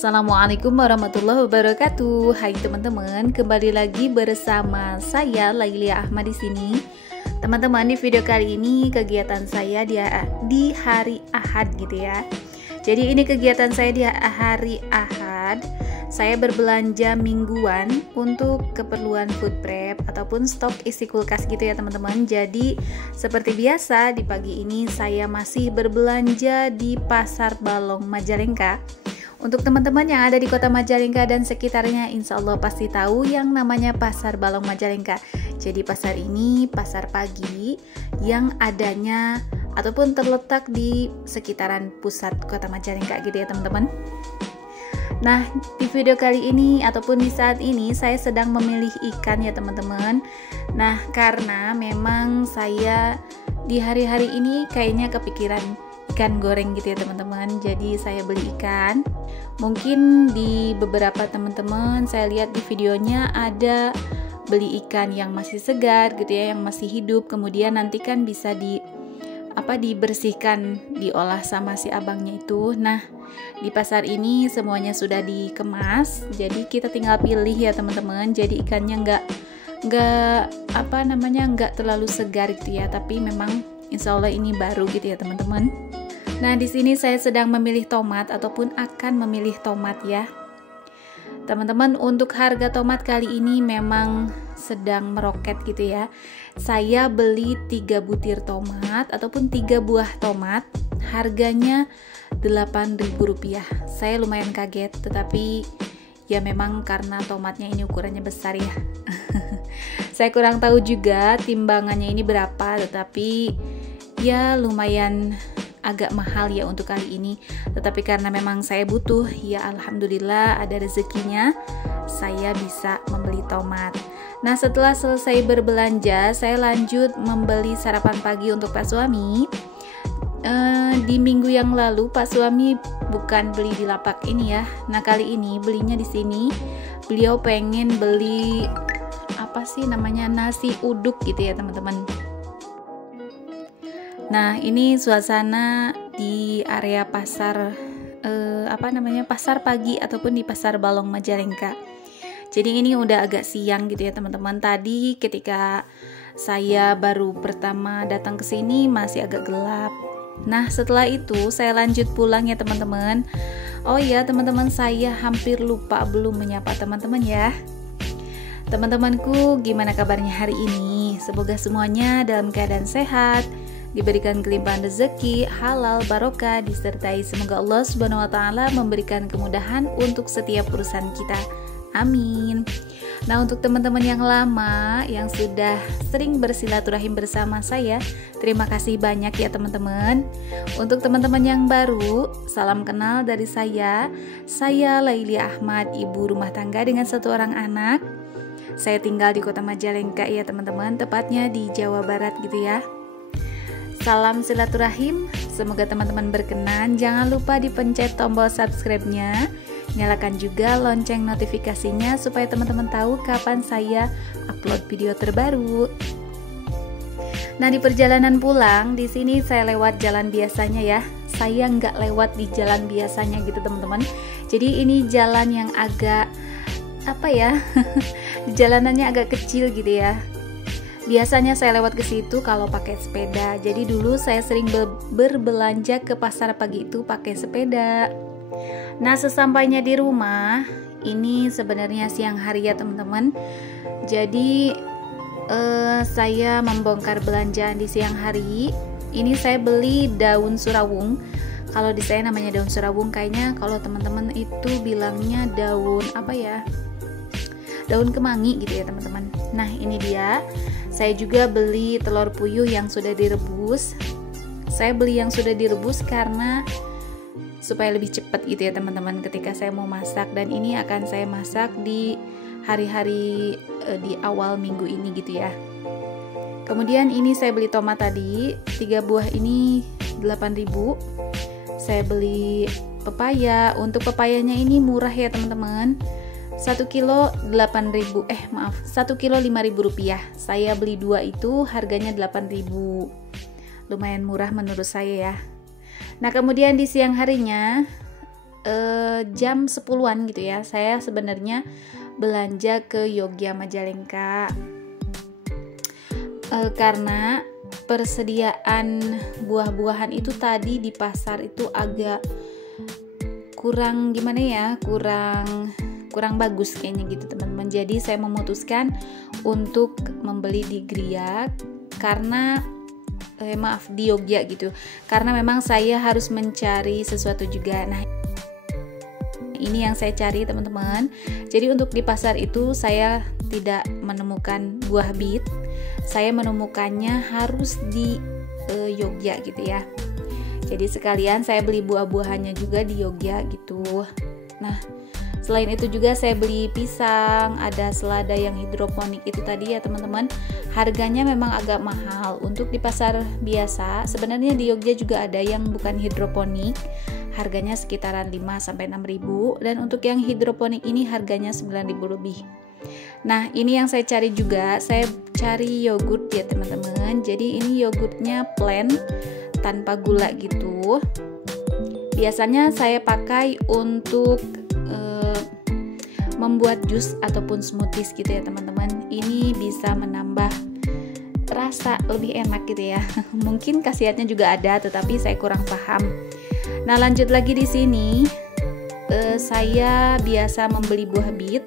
Assalamualaikum warahmatullahi wabarakatuh. Hai teman-teman, kembali lagi bersama saya Lailia Ahmad di sini. Teman-teman, di video kali ini kegiatan saya di hari Ahad gitu ya. Jadi ini kegiatan saya di hari Ahad. Saya berbelanja mingguan untuk keperluan food prep ataupun stok isi kulkas gitu ya teman-teman. Jadi seperti biasa di pagi ini saya masih berbelanja di Pasar Balong Majalengka. Untuk teman-teman yang ada di kota Majalengka dan sekitarnya, insya Allah pasti tahu yang namanya Pasar Balong Majalengka. Jadi pasar ini pasar pagi yang adanya ataupun terletak di sekitaran pusat kota Majalengka gitu ya teman-teman. Nah, di video kali ini ataupun di saat ini saya sedang memilih ikan ya teman-teman. Nah, karena memang saya di hari-hari ini kayaknya kepikiran ikan goreng gitu ya teman-teman. Jadi saya beli ikan. Mungkin di beberapa teman-teman saya lihat di videonya ada beli ikan yang masih segar gitu ya, yang masih hidup. Kemudian nanti kan bisa dibersihkan, diolah sama si abangnya itu. Nah, di pasar ini semuanya sudah dikemas, jadi kita tinggal pilih ya teman-teman. Jadi ikannya nggak terlalu segar gitu ya, tapi memang insya Allah ini baru gitu ya teman-teman. Nah, di sini saya sedang memilih tomat ataupun akan memilih tomat ya teman-teman. Untuk harga tomat kali ini memang sedang meroket gitu ya. Saya beli 3 butir tomat ataupun 3 buah tomat, harganya Rp8.000. Saya lumayan kaget, tetapi ya memang karena tomatnya ini ukurannya besar ya. Saya kurang tahu juga timbangannya ini berapa, tetapi ya lumayan agak mahal ya untuk kali ini. Tetapi karena memang saya butuh, ya alhamdulillah ada rezekinya saya bisa membeli tomat. Nah, setelah selesai berbelanja, saya lanjut membeli sarapan pagi untuk Pak suami. Di minggu yang lalu Pak suami bukan beli di lapak ini ya. Nah, kali ini belinya di sini. Beliau pengen beli nasi uduk gitu ya teman-teman. Nah, ini suasana di area pasar pasar pagi ataupun di Pasar Balong Majalengka. Jadi ini udah agak siang gitu ya teman-teman. Tadi ketika saya baru pertama datang ke sini masih agak gelap. Nah, setelah itu saya lanjut pulang ya teman-teman. Oh ya teman-teman, saya hampir lupa belum menyapa teman-teman ya. Teman-temanku, gimana kabarnya hari ini? Semoga semuanya dalam keadaan sehat, diberikan kelimpahan rezeki, halal, barokah, disertai semoga Allah Subhanahu wa taala memberikan kemudahan untuk setiap urusan kita. Amin. Nah, untuk teman-teman yang lama yang sudah sering bersilaturahim bersama saya, terima kasih banyak ya teman-teman. Untuk teman-teman yang baru, salam kenal dari saya Lailia Ahmad, ibu rumah tangga dengan 1 orang anak. Saya tinggal di kota Majalengka ya teman-teman, tepatnya di Jawa Barat gitu ya. Salam silaturahim, semoga teman-teman berkenan. Jangan lupa dipencet tombol subscribe-nya, nyalakan juga lonceng notifikasinya supaya teman-teman tahu kapan saya upload video terbaru. Nah, di perjalanan pulang di sini saya lewat jalan biasanya ya. Saya nggak lewat di jalan biasanya gitu teman-teman. Jadi ini jalan yang agak jalanannya agak kecil gitu ya. Biasanya saya lewat ke situ kalau pakai sepeda. Jadi dulu saya sering berbelanja ke pasar pagi itu pakai sepeda. Nah, sesampainya di rumah, ini sebenarnya siang hari ya teman-teman. Jadi saya membongkar belanjaan di siang hari. Ini saya beli daun surawung. Kalau di saya namanya daun surawung, kayaknya kalau teman-teman itu bilangnya daun daun kemangi gitu ya teman-teman. Nah, ini dia. Saya juga beli telur puyuh yang sudah direbus. Saya beli yang sudah direbus karena supaya lebih cepat gitu ya teman-teman ketika saya mau masak. Dan ini akan saya masak di hari-hari di awal minggu ini gitu ya. Kemudian ini saya beli tomat tadi, 3 buah ini 8.000. Saya beli pepaya. Untuk pepayanya ini murah ya teman-teman. 1 kilo 8.000, 1 kilo 5.000 rupiah. Saya beli 2 itu harganya 8.000. Lumayan murah menurut saya ya. Nah, kemudian di siang harinya jam 10-an gitu ya. Saya sebenarnya belanja ke Yogya Majalengka karena persediaan buah-buahan itu tadi di pasar itu agak kurang gimana ya, kurang bagus kayaknya gitu teman-teman. Jadi saya memutuskan untuk membeli di Griak karena di Yogya gitu, karena memang saya harus mencari sesuatu juga. Nah, ini yang saya cari teman-teman. Jadi untuk di pasar itu saya tidak menemukan buah bit, saya menemukannya harus di Yogya gitu ya. Jadi sekalian saya beli buah-buahannya juga di Yogya gitu. Nah, selain itu juga saya beli pisang, ada selada yang hidroponik itu tadi ya teman-teman. Harganya memang agak mahal. Untuk di pasar biasa, sebenarnya di Yogya juga ada yang bukan hidroponik. Harganya sekitaran 5-6 ribu, dan untuk yang hidroponik ini harganya 9 ribu lebih. Nah, ini yang saya cari juga. Saya cari yogurt ya teman-teman. Jadi ini yogurtnya plain tanpa gula gitu. Biasanya saya pakai untuk membuat jus ataupun smoothies gitu ya teman-teman. Ini bisa menambah rasa lebih enak gitu ya. Mungkin khasiatnya juga ada, tetapi saya kurang paham. Nah, lanjut lagi di sini, saya biasa membeli buah bit.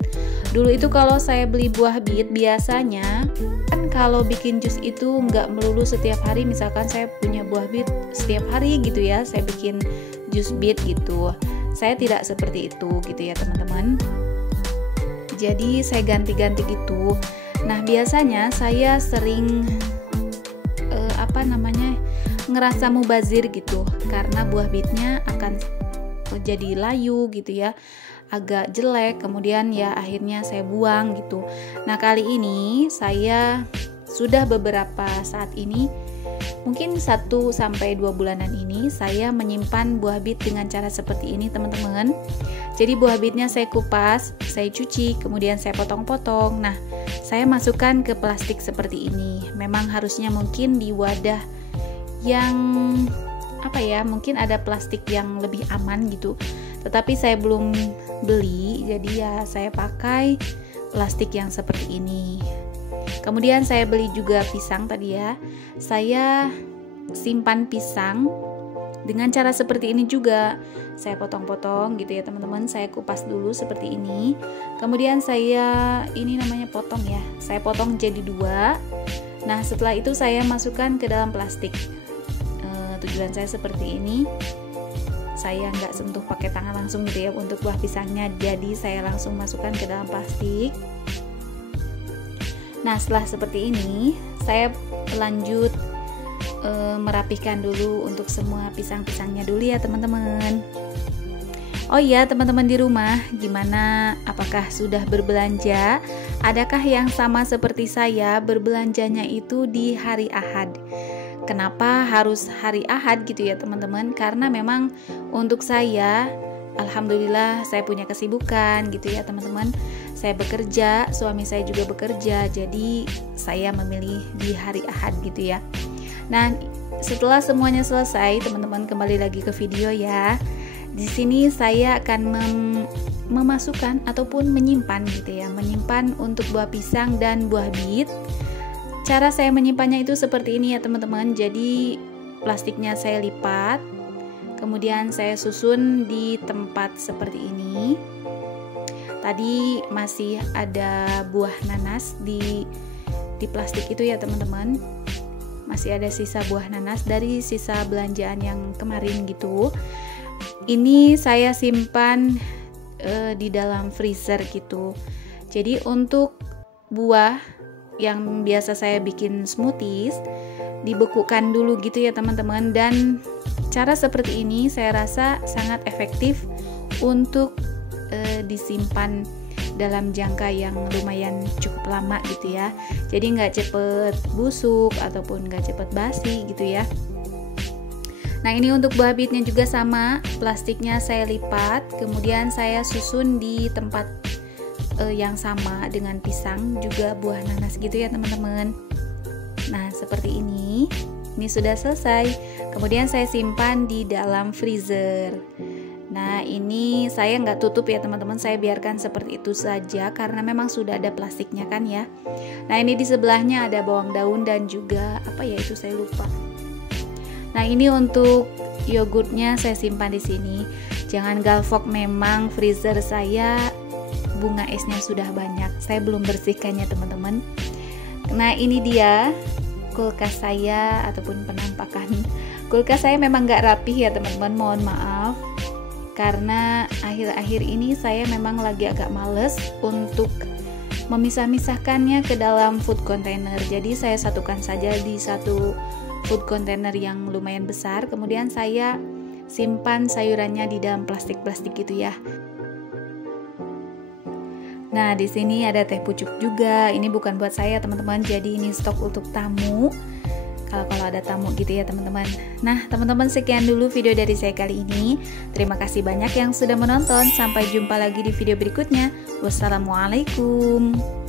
Dulu itu kalau saya beli buah bit, biasanya kan kalau bikin jus itu nggak melulu setiap hari. Misalkan saya punya buah bit setiap hari gitu ya, saya bikin jus bit gitu. Saya tidak seperti itu gitu ya teman-teman. Jadi saya ganti-ganti gitu. Nah, biasanya saya sering ngerasa mubazir gitu, karena buah bitnya akan jadi layu gitu ya, agak jelek, kemudian ya akhirnya saya buang gitu. Nah, kali ini saya sudah beberapa saat ini, mungkin 1-2 bulanan ini, saya menyimpan buah bit dengan cara seperti ini teman-teman. Jadi buah bitnya saya kupas, saya cuci, kemudian saya potong-potong. Nah, saya masukkan ke plastik seperti ini. Memang harusnya mungkin di wadah yang mungkin ada plastik yang lebih aman gitu. Tetapi saya belum beli, jadi ya saya pakai plastik yang seperti ini. Kemudian saya beli juga pisang tadi ya. Saya simpan pisang dengan cara seperti ini juga. Saya potong-potong gitu ya teman-teman. Saya kupas dulu seperti ini. Kemudian saya potong ya. Saya potong jadi 2. Nah, setelah itu saya masukkan ke dalam plastik. Tujuan saya seperti ini. Saya nggak sentuh pakai tangan langsung gitu ya untuk buah pisangnya. Jadi saya langsung masukkan ke dalam plastik. Nah, setelah seperti ini, saya lanjut merapihkan dulu untuk semua pisang-pisangnya dulu ya teman-teman. Oh iya teman-teman di rumah, gimana? Apakah sudah berbelanja? Adakah yang sama seperti saya, berbelanjanya itu di hari Ahad? Kenapa harus hari Ahad gitu ya teman-teman? Karena memang untuk saya, alhamdulillah saya punya kesibukan gitu ya teman-teman. Saya bekerja, suami saya juga bekerja, jadi saya memilih di hari Ahad gitu ya. Nah, setelah semuanya selesai, teman-teman kembali lagi ke video ya. Di sini saya akan memasukkan ataupun menyimpan gitu ya, menyimpan untuk buah pisang dan buah bit. Cara saya menyimpannya itu seperti ini ya teman-teman. Jadi plastiknya saya lipat, kemudian saya susun di tempat seperti ini. Tadi masih ada buah nanas di plastik itu ya teman-teman. Masih ada sisa buah nanas dari sisa belanjaan yang kemarin gitu. Ini saya simpan di dalam freezer gitu. Jadi untuk buah yang biasa saya bikin smoothies, dibekukan dulu gitu ya teman-teman. Dan cara seperti ini saya rasa sangat efektif untuk disimpan dalam jangka yang lumayan cukup lama gitu ya. Jadi nggak cepet busuk ataupun nggak cepet basi gitu ya. Nah, ini untuk buah bitnya juga sama, plastiknya saya lipat, kemudian saya susun di tempat yang sama dengan pisang, juga buah nanas gitu ya teman-teman. Nah, seperti ini. Ini sudah selesai. Kemudian saya simpan di dalam freezer. Nah, ini saya nggak tutup ya teman-teman, saya biarkan seperti itu saja karena memang sudah ada plastiknya kan ya. Nah, ini di sebelahnya ada bawang daun dan juga apa ya itu saya lupa. Nah, ini untuk yogurtnya saya simpan di sini. Jangan galvok, memang freezer saya bunga esnya sudah banyak. Saya belum bersihkannya teman-teman. Nah, ini dia kulkas saya ataupun penampakan. Kulkas saya memang nggak rapih ya teman-teman, mohon maaf. Karena akhir-akhir ini saya memang lagi agak males untuk memisah-misahkannya ke dalam food container. Jadi saya satukan saja di satu food container yang lumayan besar. Kemudian saya simpan sayurannya di dalam plastik-plastik gitu ya. Nah, di sini ada teh pucuk juga. Ini bukan buat saya teman-teman. Jadi ini stok untuk tamu. Kalau ada tamu gitu ya teman-teman. Nah teman-teman, sekian dulu video dari saya kali ini. Terima kasih banyak yang sudah menonton. Sampai jumpa lagi di video berikutnya. Wassalamualaikum.